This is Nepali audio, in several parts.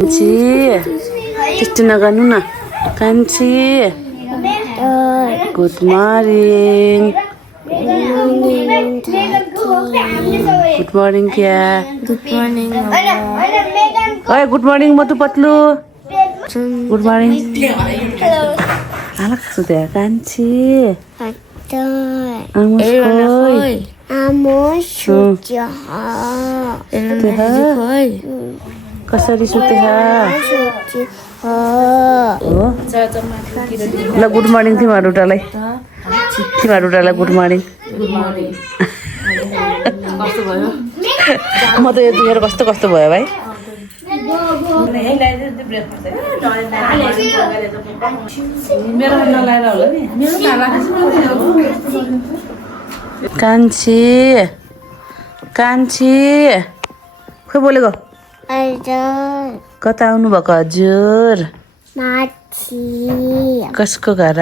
कान्छी त्यस्तो नगर्नु न कान्छी गुड मर्निङ गुड मर्निङ क्या गुड मर्निङ ओए गुड मर्निङ मधु पत्लु गुड मर्निङ आलक छु त्यहाँ कान्छी कसरी सुते ल गुड मर्निङ तिमीहरूलाई गुड मर्निङ म त यो देखेर कस्तो कस्तो भयो भाइ कान्छी कान्छी खोइ बोलेको कता आउनु भएको हजुर कसको घर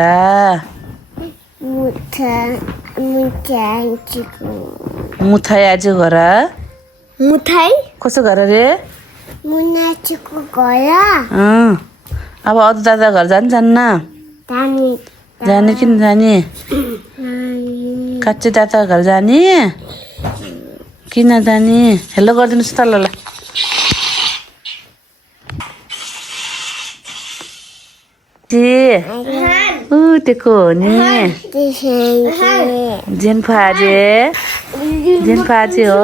मुथाई आज घर मुथाई कसो घर रे मुनाचीको घर अब अरू दादा घर जान्न जाने कि जाने काच्छे दादा घर जाने किन जाने हेलो गरिदिनुहोस् त ल टेको हो नि जेनफाजे हो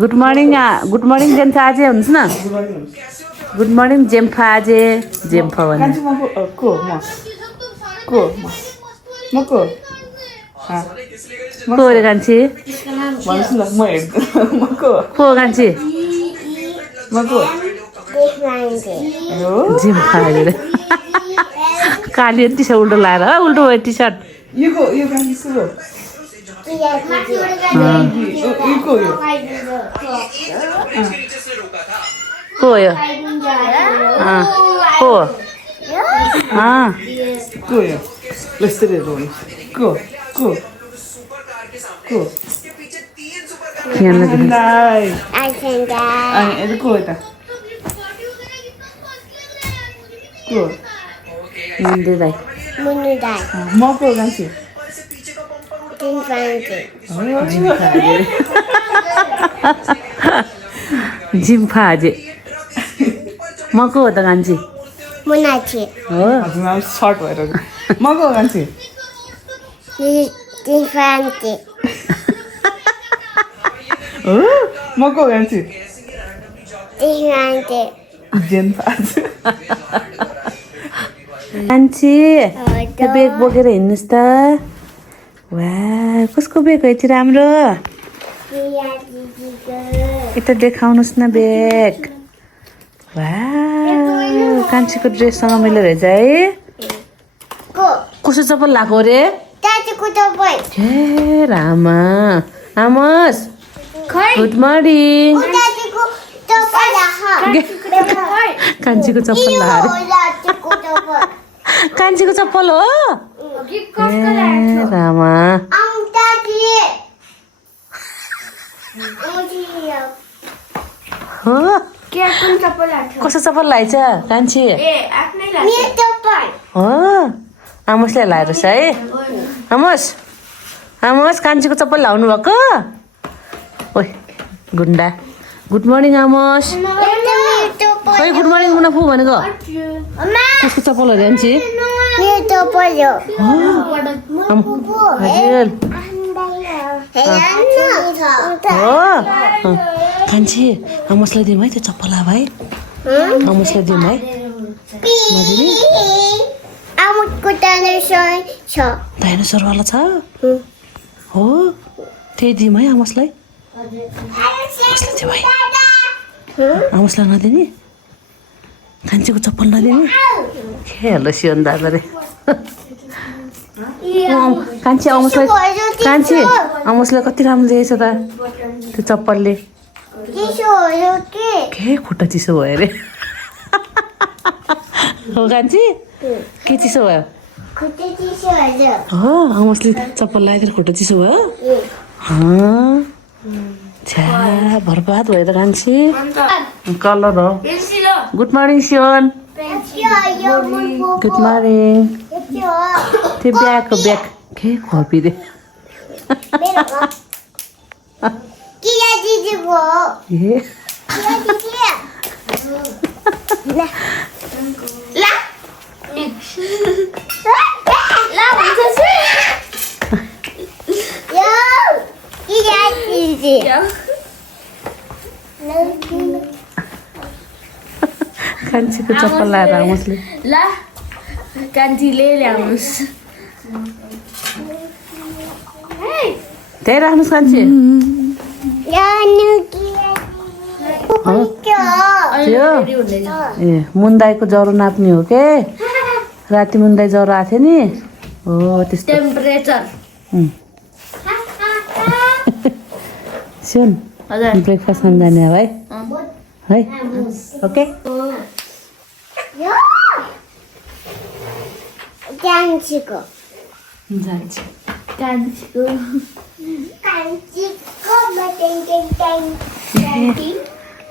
गुड मर्निङ जेम्फाजे हुनुहोस् न गुड मर्निङ जेम्फाजे जेम्फा भन्नु को रे कान्छी को कान्छी जेम्फाजे काली टी सर्ट उल्टो लाएर उल्टो भयो टी सर्ट को यो जिम्फाजे म को हो त कान्छी मुनाची हो सर्ट भएर म को कान्छी जिम्फाजे हो म को कान्छी जिम्फाजे जेनफाजे कान्छी त्यो बेग बोकेर हिँड्नुहोस् त वा कसको बेग हो यति राम्रो यता देखाउनुहोस् न बेग वा कान्छीको ड्रेससँग मिलेर है कसो चप्पल लगाएको रे ए रामा आमस गुड मर्निङ कान्छीको चप्पल लगाएर कान्छीको चप्पल हो ए रामा हो कसो चप्पल लगाएछ कान्छी हो आमोसले लगाएर है आमोस कान्छीको चप्पल लाउनु भएको ओइ गुन्डा गुड मर्निङ आमोस खै गुड मर्निङ मुनाफु भनेको कसको चप्पल हो कान्छी हजुर हो कान्छी आमोसलाई दिउँ है त्यो चप्पल अब है आमोसलाई दिउँ है नदिने डाइनोसरवाला छ हो त्यही दिउँ है आमोसलाई दिउँ है आमोसलाई नदिने कान्छीको चप्पल नदिने हेलो सियोन दादा रे कान्छी आमोसलाई कति राम्रो देखेछ त त्यो चप्पलले के खुट्टा चिसो भयो अरे हो कान्छी के चिसो भयो हो आमोसले चप्पल लगाएर खुट्टा चिसो भयो बर्बाद भएर कान्छी कलर हो गुड मर्निङ सियोन गुड मर्निङ त्यो ब्यागको ब्याग के खोपिदे कान्छीको चप्पल लाएर आउनुहोस् ल कान्छीले ल्याउनुहोस् त्यही राख्नुहोस् कान्छी त्यो ए मुन्दाईको ज्वरो नाप्ने हो के राति मुन्दाई ज्वरो आएको थियो नि हो त्यस्तो टेम्परेचर सुन हजुर ब्रेकफास्ट खान जाने अब है ओके कान्छीको जान्छ कान्छीको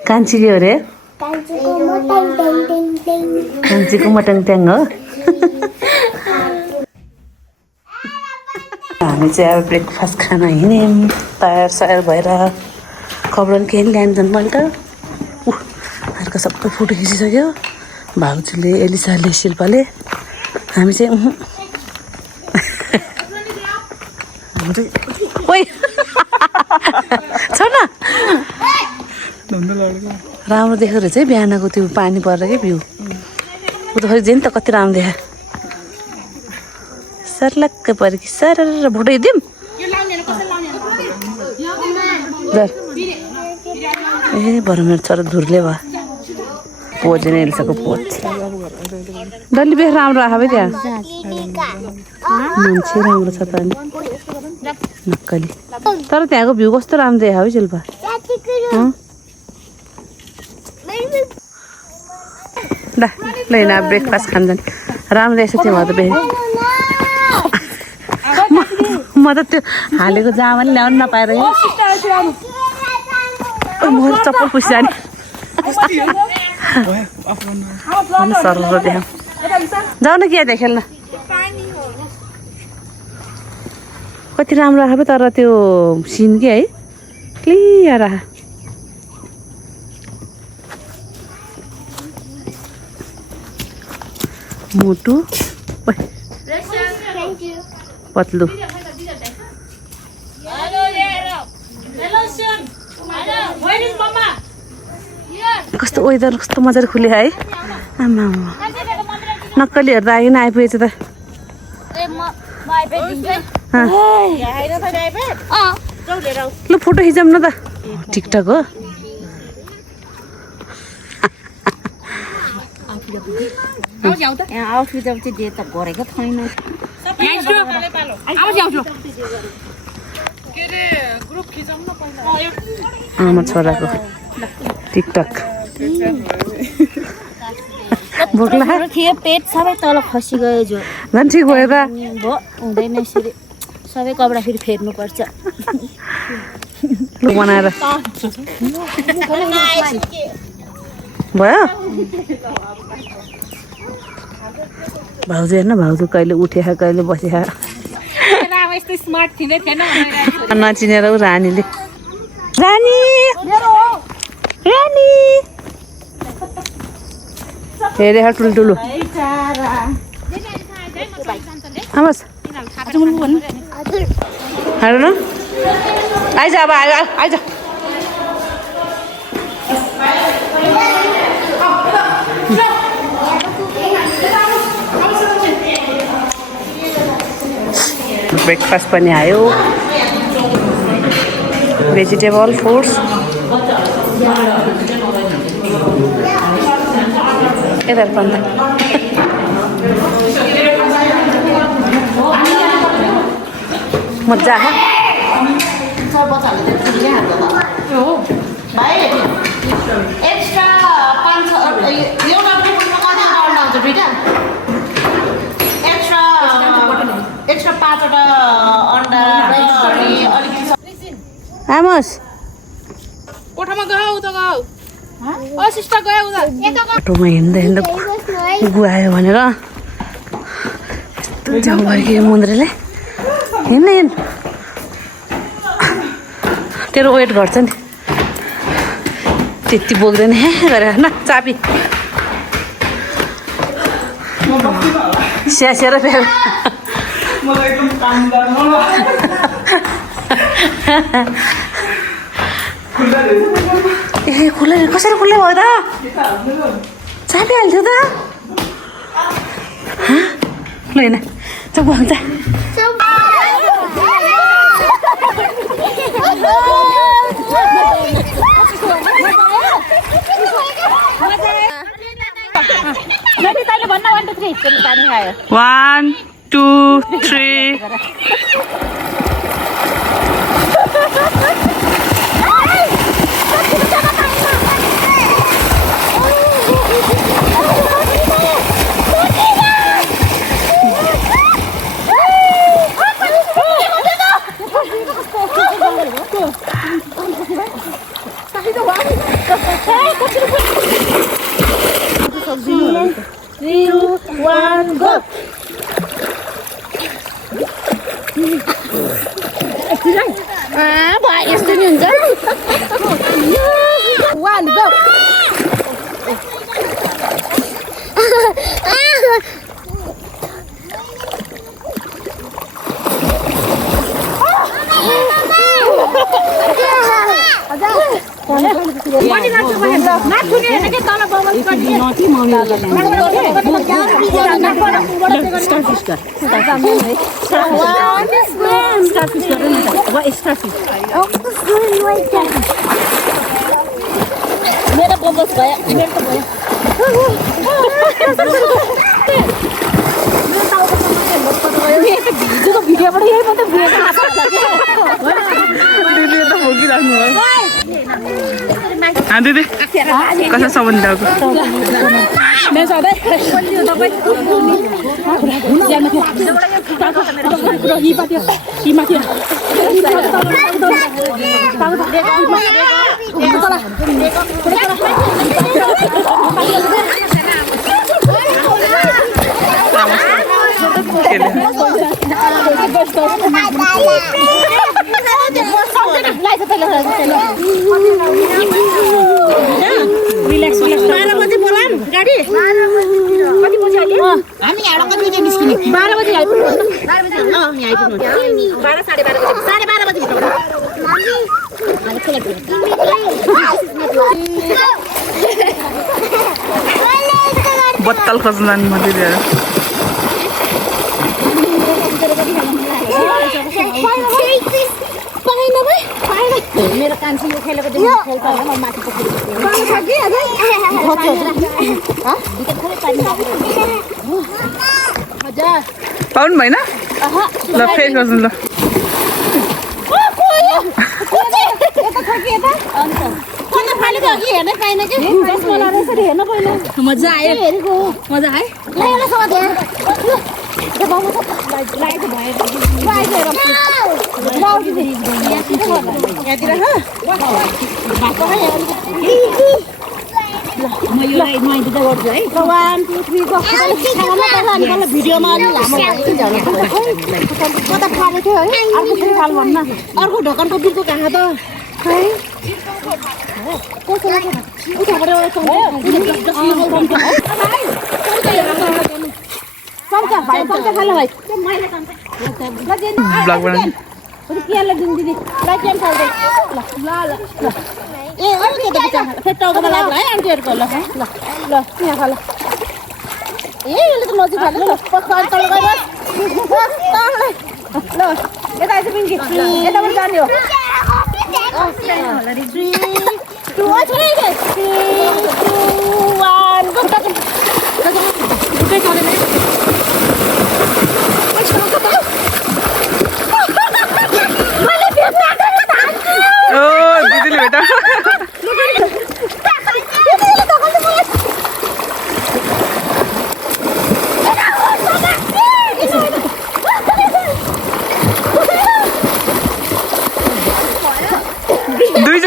कान्छी के हो रे कान्छीको मटङ ट्याङ हो हामी चाहिँ अब ब्रेकफास्ट खान हिँड्यौँ तयार सयार भएर खबर के ल्यान्छन् मैले त अर्को सबै फोटो खिचिसक्यो भाउजूले एलिसाले शिल्पाले हामी चाहिँ ओइ छ न राम्रो देख्दो रहेछ है बिहानको त्यो पानी परेर क्या भ्यू ऊ त खै जेन त कति राम्रो देखा सर्लक्कै पऱ्यो कि सर भोटो दिउँ ए भर मेरो छोरा धुर्ले भयो पोज नै एल्साको पोज डल्ली बेस राम्रो आएको है त्यहाँ मान्छे राम्रो छ त अनि नक्कली तर त्यहाँको भ्यू कस्तो राम्रो देखा है शिल्पा ल ल हिँड ब्रेकफास्ट खान जाने राम्रो रहेछ त्यो म त बेस म त त्यो हालेको जामा नि ल्याउनु नपाएर म चप्पल पुसिजाने सरल देखा जाऊ न के खेल्न कति राम्रो आएको तर त्यो सिन के है क्लियर आयो मोटु पतलु कस्तो वेदर कस्तो मजाले खुल्यो है आमा नक्कलीहरू त आइन आइपुगेछ त ल फोटो खिचौँ न त टिकटक हो आमा छोराको टिकटक भोक लाग्यो थियो पेट सबै तल खसी गयो जो झन् ठिक भयो त भयो हुँदैन यसरी सबै कपडा फेरि फेर्नुपर्छ लु बनाएर भयो भाउजू हेर्न भाउजू कहिले उठे कहिले बसे नचिनेर ऊ रानीले रानी रानी हेरे ठुल्ठुलो आमास् हेर न आइज अब आइज ब्रेकफास्ट पनि आयो भेजिटेबल फ्रुट्स यता पनि मजा आयो एक्स्ट्रा 5 एउटा एक्स्ट्रा 5वटा अन्डा अलिकति आमोस् कोठामा गयो उता गयो ओ सिस्टर गयो उता बाटोमा हिँड्दा हिँड्दा गुआयो भनेर यस्तो जाम भयो कि मुन्द्रेले हिँड्न हिँड तेरो वेट घट्छ नि त्यति बोक्दैन हे गरेर न चाबी स्यासेर फेरि मलाई एकदम काम गर्नु ए खुल्ला कसरी खुल्ला भयो त चाबी हाल्थ्यो त ल होइन चुप हुन्छ भन्न 1 2 3 पानी खायो 1 2 3 3 2 1 go भाइ यस्तो नि हुन्छ 1 go मेरो बबल्स भयो मेरो त भयो भिडियोबाट यही मात्रै दिदी कसरी सम्बन्ध रिल्याक्स 12 बजे बोलाम गाडी 12 कति बजे आइले हामी यहाँ कति बजे निस्किने 12 बजे आइपुग्नु 12 बजे यहाँ आइपुग्नु 12 12:30 बजे भित्र बत्तल खोज्न जानु मात्रै दिएर मेरो कान्छी यो खेलेको देख्नु खेल्छ होइन म माथि पुग्छु पाउनु भएन ल फेरि खोज्नु ल मजा आयो मजा आयो म यो नुहाइदिँदै गर्छु है 1 2 3 भिडियोमा अलि लामो कता फालेको थियो है अर्को फेरि फाल भन्न अर्को ढकनको बिलको कहाँ त खै चम्चा भाइ चम्चा खानु भाइ ब्लग बनाउनु पियाले दिनु दिदी लाइक खाल्दै ल ल ल ए अरे के त फेरि टाउकोमा लाग्ला है आन्टीहरुको ल ल ल यहाँ खा ल ए यसले त नजिक हाल्यो ल पक्का तल गयो ल यता आइज पिङ्की यता पनि जाने हो 3 2 1 गो ओ दिदीले भेटा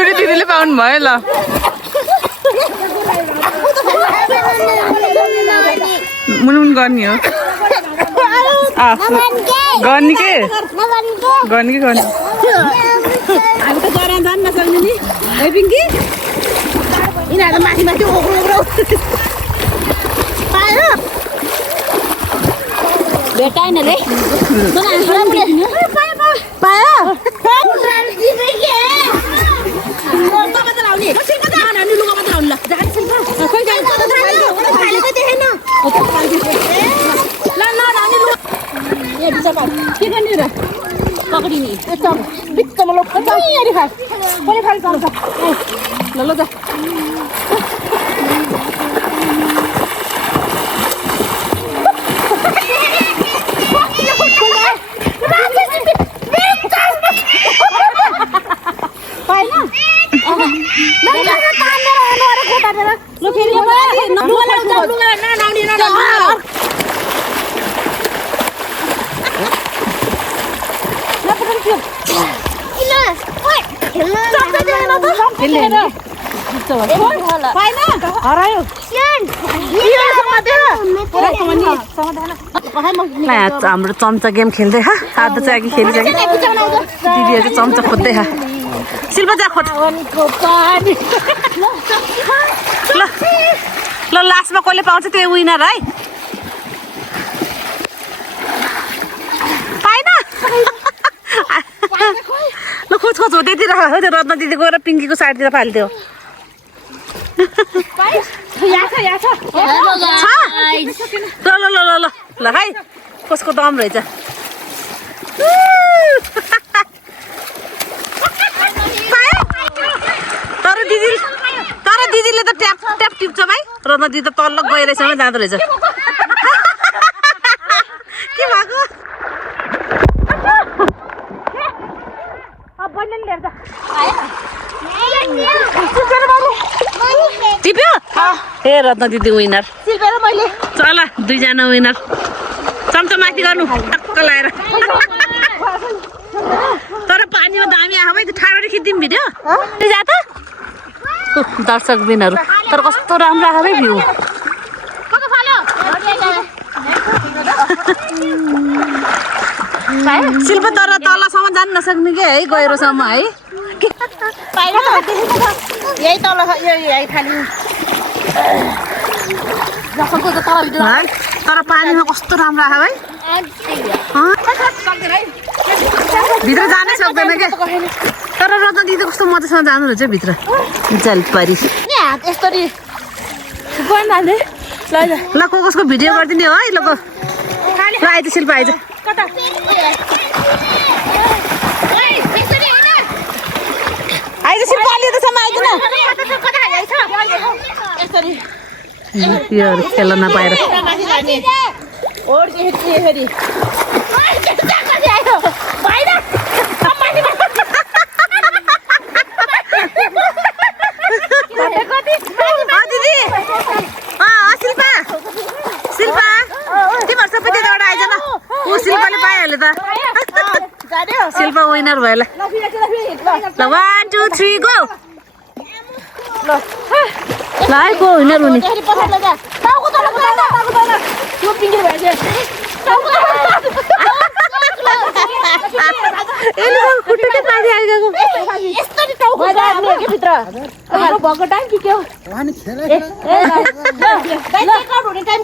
एकचोटि दिदीले पाउनु भयो ल मुनमुन गर्ने हो गर्ने के गर्ने हामी त गरा जान नसक्ने नि है पिङ्की यिनीहरू माथि माथि ओग्रो पायो भेटाएन रे पायो के गर्ने र पक्रिने बित्थामा लोक ल ल जा हाम्रो चम्चा गेम खेल्दै आधा चाहिँ अघि खेलिसक्यो दिदीहरू चम्चा खोज्दै शिल्पा जा खोज ल ल लास्टमा कसले पाउँछ त्यही विनर है पाएन ल खोज खोज हो त्यतिर रत्न दिदी गएर पिङ्कीको साइडतिर फालिदियो ल ल ल ल ल है कसको दम रहेछ तर दिदीले त ट्याप ट्याप टिप्छ भाइ रत्न दिदी त तल्लो गइरहेछ जाँदो रहेछ के भएको टिप्यो ए रत्न दिदी विनर चल दुईजना विनर चम्चा माथि गर्नु टक्क लाएर तर पानीमा दामी आयो भाइ ठाडो खिच्दिउँ भिडियो जा त दर्शक बिनहरू तर कस्तो राम्रो आयो भाइ भ्यू शिल्प तर तलसम्म जानु नसक्ने के है गहिरोसम्म है यही तल यही खाली तर पानीमा कस्तो राम्रो आयो है भित्र जानै सक्दैन क्या तर रत्न दिदी कस्तो मजासँग जानु रहेछ भित्र जलपरी यस्तरी ल कसको भिडियो गरिदिने हो है ल आइज शिल्प आइज आइज शिल्प अलि तसम्म आइदिन यो खेल्न नपाएर शिल्पा तिमीहरू सबै त्यताबाट आइज न ऊ शिल्पाले पाइहाल्यो त शिल्पा विनर भयो ल 1 2 3 गो ल है को विनर हुने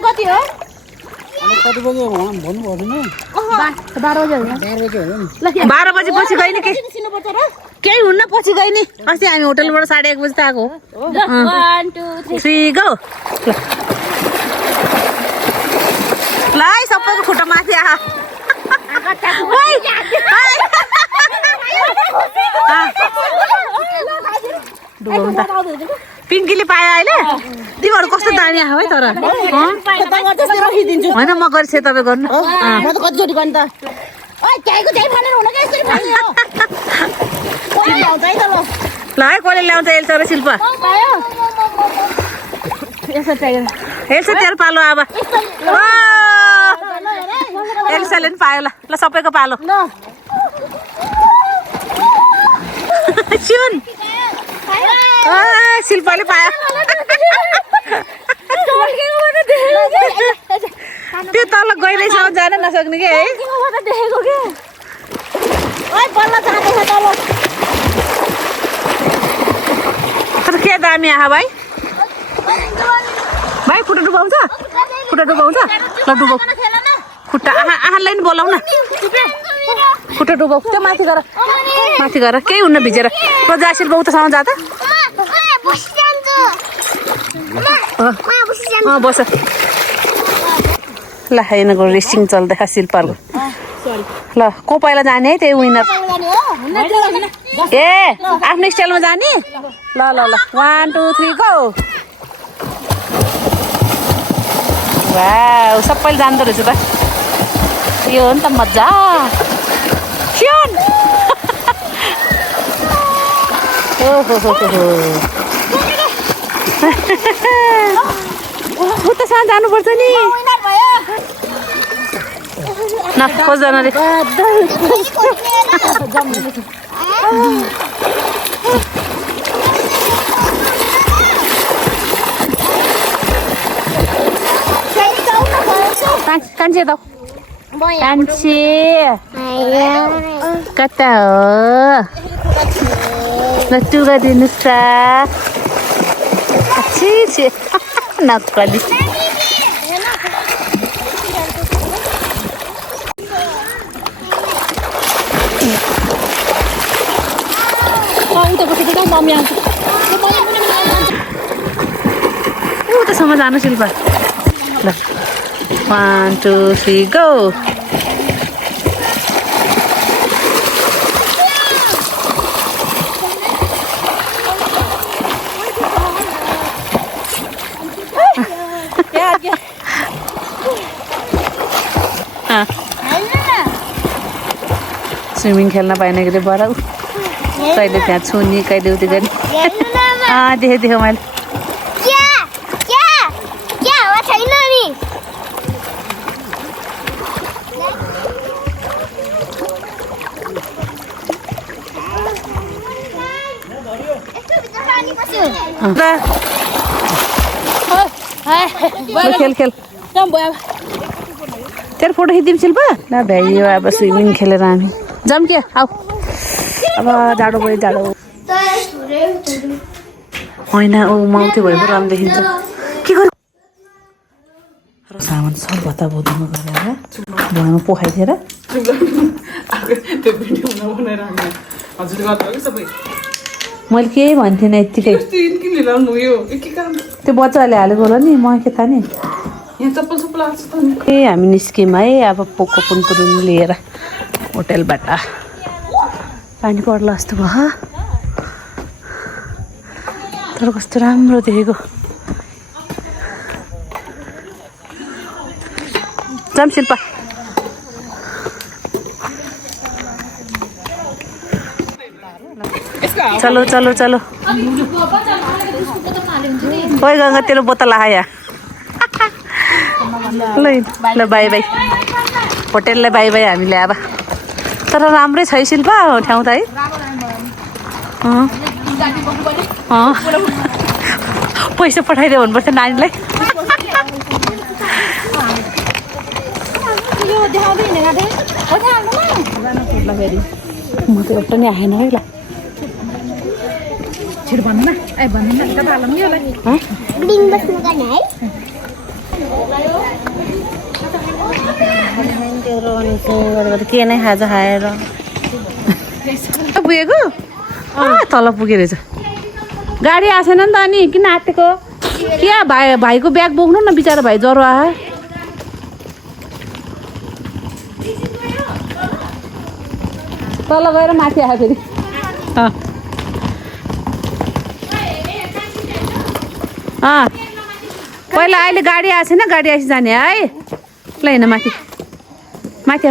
कति हो 12 बजे पछि गइ नि केही हुन्न पछि गइ नि अस्ति हामी होटलबाट 1:30 बजे त आएको 1 2 3 गो ल है सबैको खुट्टा माथि आहा पिङ्कीले पायो अहिले तिमीहरू कस्तो दामी आयो है तर होइन म गर्छ तपाईँ गर्नु ल है कसले ल्याउँछ एल्सा र शिल्पा एल्सा तेरो पालो अब एल्साले पनि पायो ल सबैको पालो शिवन शिल्पाले पायो त्यो तल गइरहेसम्म जान नसक्ने के है देखेको के ओइ बल्ल जाँदैछ तल तर के दामी आहा भाइ भाइ खुट्टा डुबाउँछ खुट्टा डुबाउँछ ल डुबाउ खुट्टा आहालाई नि बोलाउ न खुट्टा डुबाउ त्यो माथि गर केही हुन्न भिजेर ल जा शिल्पा उतासँग जा त बस ल हेर्नको रेसिङ चल्दैछ शिल्पाको ल को पहिला जाने है त्यही विनर ए आफ्नो स्टाइलमा जाने ल ल ल 1 2 3 गो वाउ सबैले जान्दो रहेछ त यो हो नि त मजा सियोन उतासँग जानुपर्छ नि न खोज्दैन रे कान्छे त कान्छे कता हो ल टुगा दिनुहोस् त छि नक्कली उतासम्म जानु शिल्पा ल 1 2 3 गो स्विमिङ खेल्न पाएन कि बरा कहिले त्यहाँ छुनी कहिले उति गरी देखेँ मैले खेल खेल तेरो फोटो खिचिदिउँ शिल्पा ल भ्याइयो अब स्विमिङ खेलेर हामी जाऊँ के आऊ अब जाडो गयो जाडो होइन ऊ माउथ्यो भयो राम्रो देखिन्छ के गर्नु सामान सब भत्ताभुत्तीमा गरेर भुवामा पोखाइदिएर मैले केही भन्थेन यत्तिकै त्यो बच्चाहरूले हालेको होला नि म के थाहा नि ए हामी निस्क्यौँ है अब पोको पुनपुरुन लिएर होटेलबाट पानी पर्ला जस्तो भयो तर कस्तो राम्रो देखेको जाऊँ शिल्पा चलो चलो चलो ओइ गङ्गा तेरो बोतल आया ल ल बाई बाई होटेललाई बाई बाई हामीले अब तर राम्रै छ है शिल्पा ठाउँ त है पैसा पठाइदियो भन्नुपर्छ नानीलाई म त एउटा नि आएन है ल छिटो भन्नु न के नै खाजा खाएर पुगेको तल पुगे रहेछ गाडी आएको छैन नि त अनि किन आँटेको क्या भाइको ब्याग बोक्नु न बिचरा भाइ ज्वरो आयो तल गएर माथि आयो फेरि पहिला अहिले गाडी आएको छैन गाडी आएपछि जाने है ल होइन माथि माथि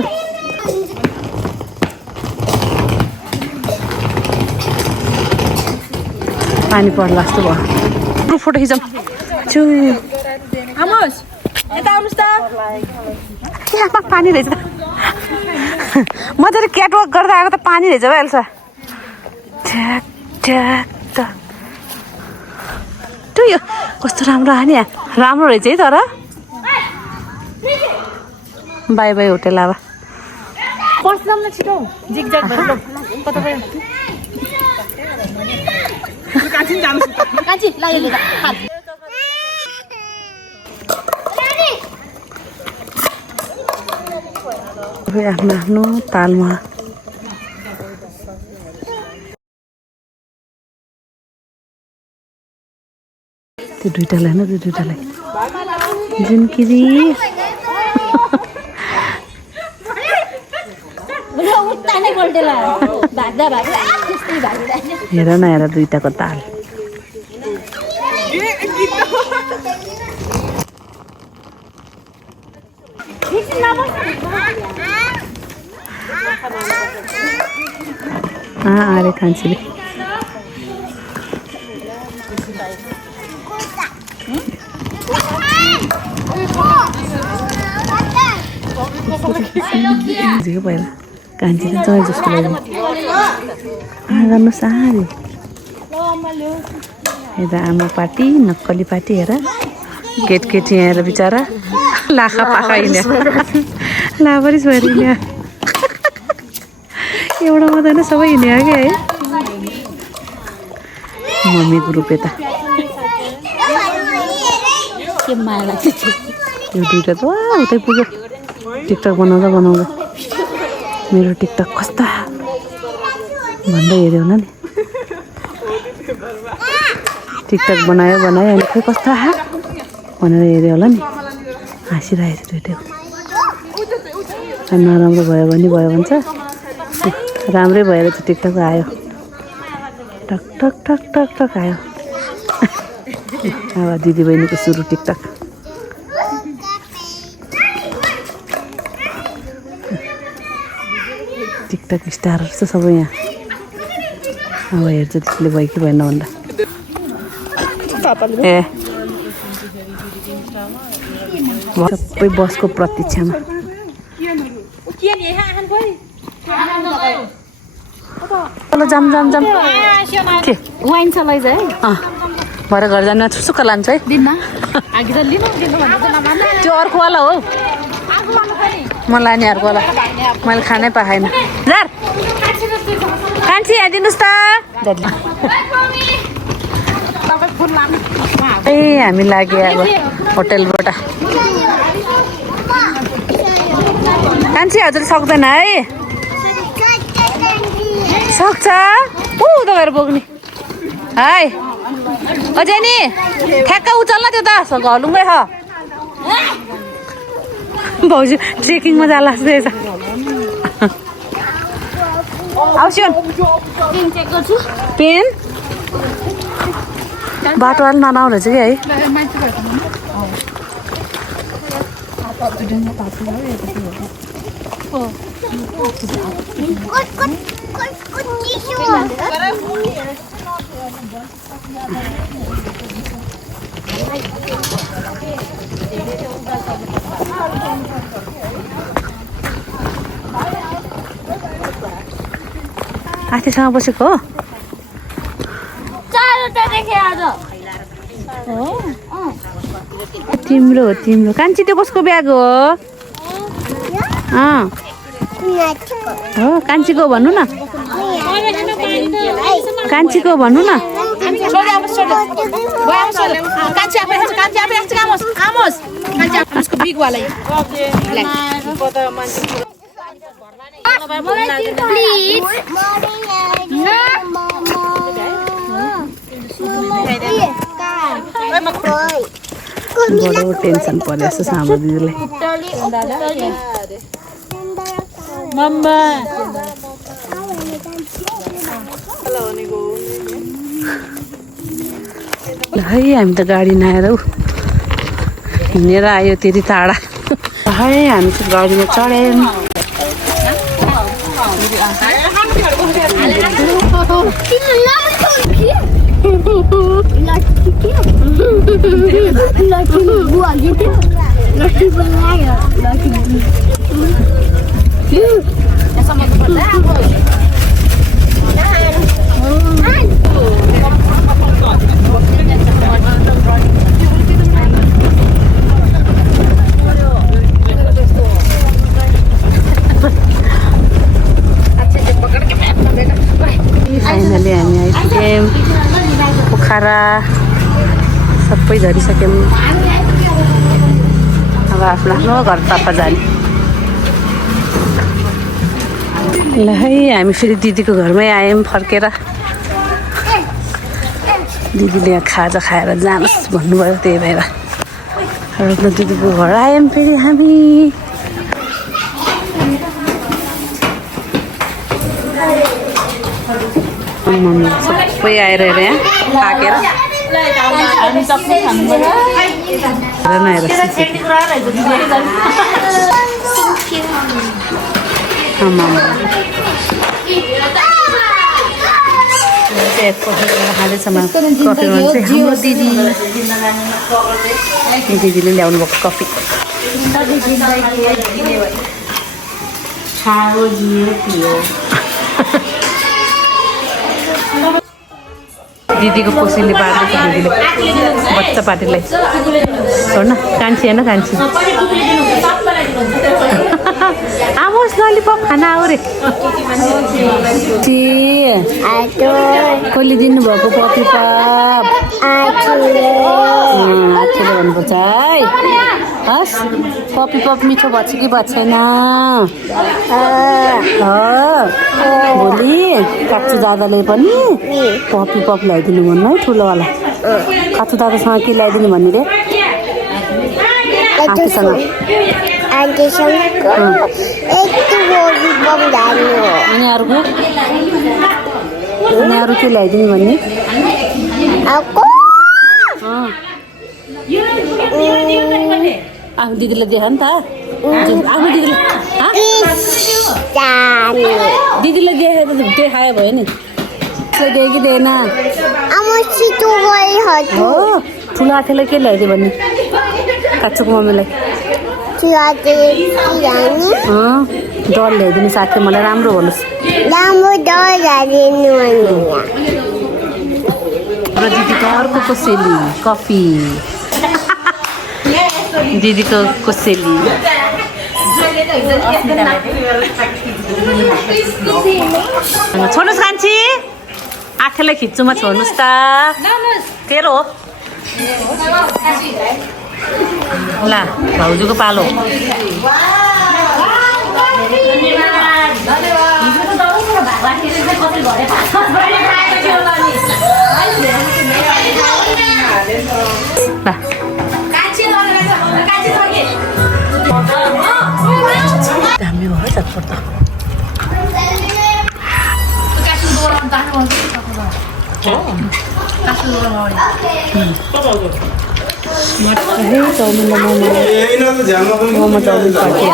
पानी पर्ला जस्तो भयो फोटो खिचौँ छु त्यहाँ पानी रहेछ मजाले क्याटवक गर्दा आएको त पानी रहेछ भइहाल्छ ठ्याक ठ्याक त यो कस्तो राम्रो आयो नि राम्रो रहेछ है तर बाई बाई होटेल अब पर्छ न छिटो जिगज्याग भएर कता गयो कान्छी लाग्यो आफ्नो आफ्नो तालमा त्यो दुइटालाई होइन त्यो दुइटालाई जिन्किरी हेर न हेर दुइटाको ताल अरे कान्छीले पहिला कान्छी त जय जसको लागि गर्नुहोस् आरे हेर आमा पार्टी नक्कली पार्टी हेर केटी हेर बिचरा लाखा पाखा हिँड्यो लाभरिस भएर हिँड्यो एउटा मात्रै होइन सबै हिँड्यो कि है मम्मीको रूप यता के माया लाग्छ यो दुइटा त उतै पुग्यो टिकटक बनाउँदा बनाउँदा मेरो टिकटक कस्ता भन्दै हेऱ्यो होला नि टिकटक बनायो अनि खोइ कस्तो भनेर हेऱ्यो होला नि हाँसिरहेको छ दुइटै नराम्रो भयो भने भन्छ राम्रै भएर चाहिँ टिकटक आयो टक टक टक टक टक आयो अब दिदीबहिनीको सुरु टिकटक टिकटक स्टारहरू छ सबै यहाँ अब हेर्छ त्यसले भयो कि भएन भन्दा ए सबै बसको प्रतीक्षामा चलो जाम के वाइन छ लैजा है भरे घर जानु सुक्खा लान्छ है दिनमा आगे त लिनु भन्दा त नमान्नु त्यो अर्कोवाला हो म लाने अर्कोवाला मैले खानै पाएन जार कान्छी यहाँ दिनुहोस् त ए हामी लाग्यो अब होटेलबाट कान्छी हजुर सक्दैन है सक्छ ऊ उता गएर बोक्ने है अझै नि ठ्याक्क उचाल्न त्यो त घलुङ्गै छ भाउजू ट्रेकिङमा जाला जस्तो आउँछु पेन बाटो अलिक नराम्रो रहेछ कि है आथीसँग बसेको हो तिम्रो कान्छी त्यो कसको ब्याग हो कान्छीको भन्नु न कान्छीको भन्नु न बडो टेन्सन पर्यो जस्तो साम्रो दिदीलाई है हामी त गाडी नआएर हिँडेर आयो त्यति टाढा है हामी चाहिँ गाडीमा चढ्यौँ पोखरा सबै झरिसक्यौँ। अब आफ्नो आफ्नो घरतर्फ जाने। ल है हामी फेरि दिदीको घरमै आयौँ फर्केर। दिदीले यहाँ खाजा खाएर जानुहोस् भन्नुभयो, त्यही भएर रत्न दिदीको घर आयौँ फेरि हामी। सबै आएर यहाँ पाकेर खाँदैछ कफी हाम्रो दिदीले ल्याउनु भएको कफी। दिदीको कोसेली बाँड्दैछ दिदीले बच्चा पार्टीलाई। छोड्न कान्छी होइन कान्छी। आमोस् ललिपप खाना आऊ रे। कसले दिनुभएको पपी पप? आछेले भन्नुपर्छ है। हस् पपी पप मिठो भएको छ कि भएको छैन? भोलि काच्चु दादाले पनि पपी पप ल्याइदिनु भन्नु है ठुलोवाला। काच्चु दादासँग के ल्याइदिनु भन्ने रे? आन्टीसँग। अनि अरू के ल्याइदिनु भन्ने? आफ्नो दिदीलाई देख नि त। आफ्नो दिदीले देखायो भयो नि। दियो कि दिएन? हो ठुलो आठेलाई के ल्याइदियो भन्ने? काच्छुको मम्मीलाई डल ल्याइदिनु साथी मलाई राम्रो भन्नुहोस्। र दिदीको अर्को कोसेली कफी। दिदीको कोसेली छोड्नुहोस् कान्छी। आँखालाई खिच्नुमा छोड्नुहोस् त। तेरो हो ल भाउजूको पालो। दामी भयो चटपट त। Chowmein momo chowmein party.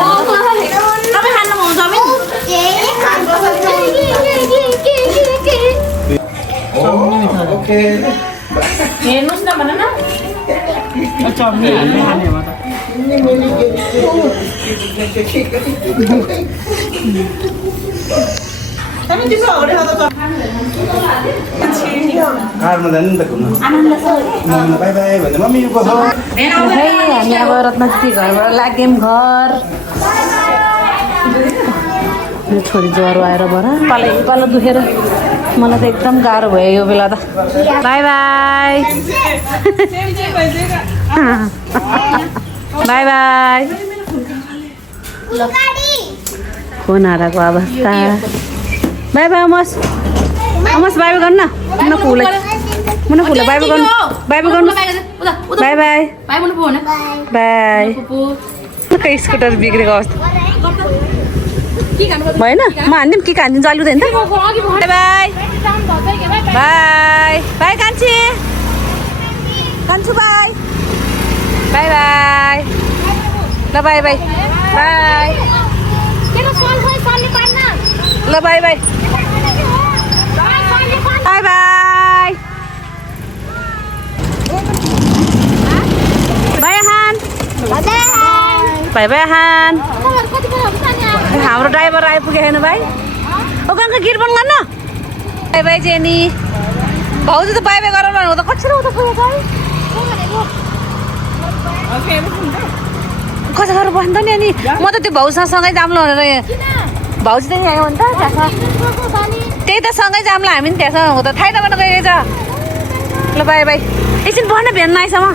हेर्नुहोस् न भन न। कारमा जानु नि त घुम्न। बाई बाई भन्दै मम्मी को छ? हामी अब रत्न दिदी घरबाट लाग्यौँ घर। छोरी ज्वरो आएर भएर पालो दुखेर मलाई त एकदम गाह्रो भयो यो बेला त। Bye bye bye bye. Phone हाराको अवस्था। बाई बाई अमस बाई बाई गर्नु न। मुना फुलाई बाई बाई गर्नु। बाई बाई गर्नु। Bye bye bye. स्कुटर बिग्रेको अवस्था भएन। म हानिदिउँ के हानिदिन्छु अलि हुँदैन त। बाई बाई बाई बाई कान्छी कान्छु बाई बाई बाई। ल बाई बाई बाई। ल by bye bye bye by हान बाई बाई हान। हाम्रो ड्राइभर आइपुग्यो होइन भाइ। ओ कहाँको गिरबन गर्न। By by jenny. भाउजू त बाई बाई गरेर भन्नु त कति हो त कसो गरेर बस्नु त नि। अनि म त त्यो भाउसँग सँगै जाम्लो भनेर भाउजू त नि आयो भने त त्यहाँसँग त्यही त सँगै जाम्ला हामी नि त्यहाँसँग हो त थाइदाबाट गएको छ। ल बाई बाई एकछिन बस्न भेट्न आइसम्म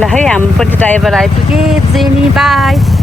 ल है हाम्रो पनि ड्राइभर आइपुगे जेनी बाई